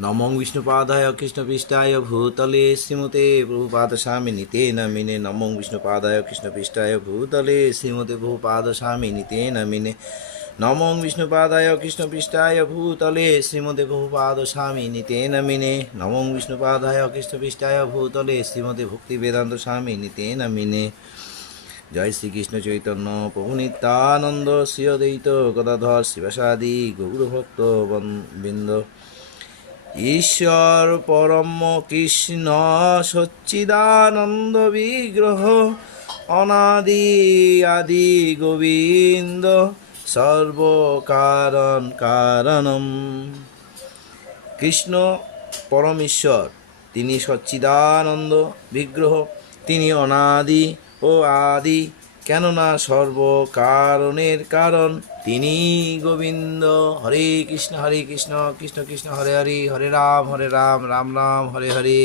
নমো বিষ্ণুপাদায় কৃষ্ণপৃষ্ঠায় ভূতলে শ্রীমতে প্রভুপাদ স্বামিনিতে নমিনে। নমো বিষ্ণুপাদায় কৃষ্ণপৃষ্ঠায় ভূতলে শ্রীমতে প্রভুপাদ স্বামিনিতে নমিনে। নমো বিষ্ণুপাদায় কৃষ্ণপৃষ্ঠায় ভূতলে শ্রীমতে প্রভুপাদ স্বামিনিতে নমিনে। নমো বিষ্ণুপাদায় কৃষ্ণপৃষ্ঠায় ভূতলে শ্রীমতে ভক্তি বেদান্ত স্বামিনিতে নমিনে। জয় শ্রীকৃষ্ণ চৈতন্য প্রভু নিত্যানন্দ শ্রী অদ্বৈত গদাধর শিবাসাদি গৌরভক্ত বৃন্দ। ঈশ্বর পরম কৃষ্ণ সচ্চিদানন্দ বিগ্রহ অনাদি আদি গোবিন্দ সর্বকারণ কারণম। কৃষ্ণ পরম ঈশ্বর, তিনি সচ্চিদানন্দ বিগ্রহ, তিনি অনাদি ও আদি, কেননা সর্বকারণের কারণ তিনি গোবিন্দ। হরে কৃষ্ণ কৃষ্ণ কৃষ্ণ হরে হরে, হরে রাম রাম রাম হরে হরে।